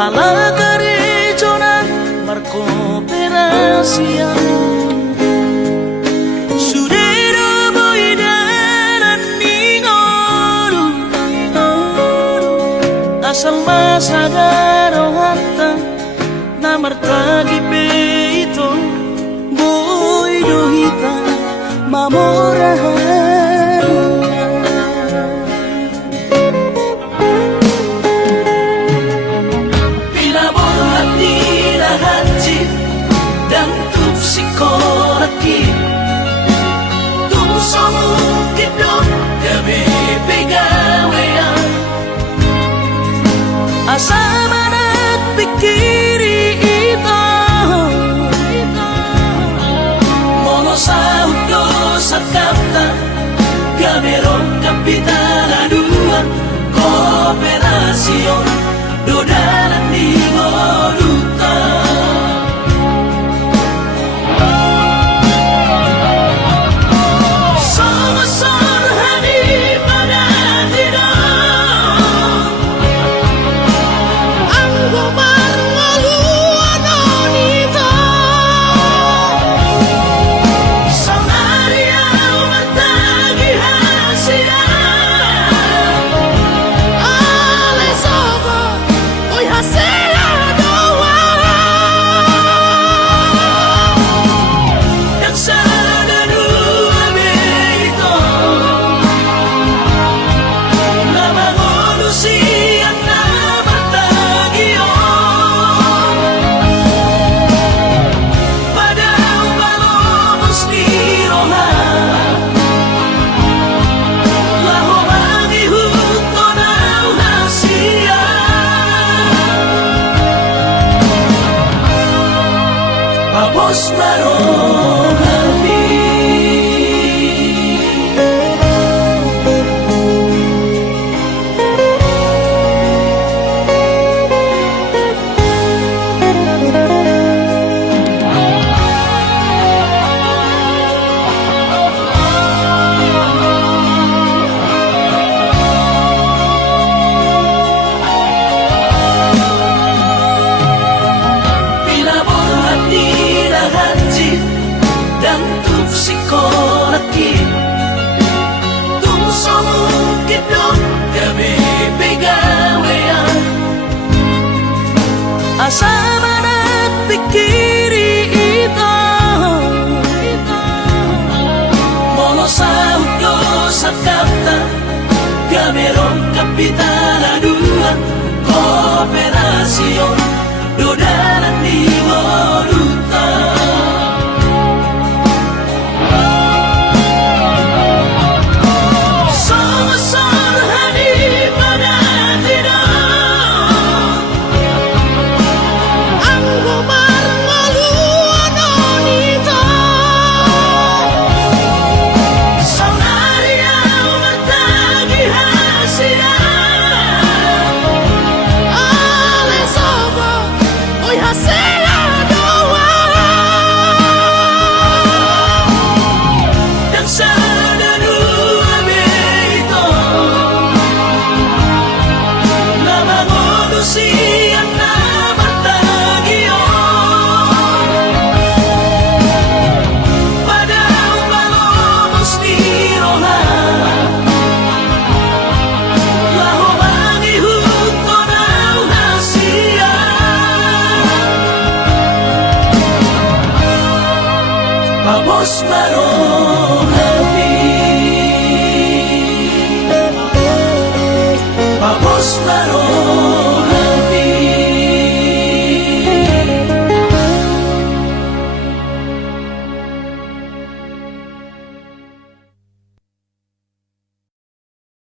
alla regione marco perasia sudero boidaran ningolu asal masadaro hatta namartagi peito boidohita mamorahan sikoraki tung somu kidong gabi pegawean asa manat pikiri ito mono sa udo sa kapta gameron kapitaladuan kooperasyon dodalan di ngoluta Papos marong happy sikoraki tung somu kidong gabi pegawean asa manat pikiri ito mono sa udo sa kapta gameron kapitaladuan kooperasyon dodalan di ngoluta Papos marong happy Papos marong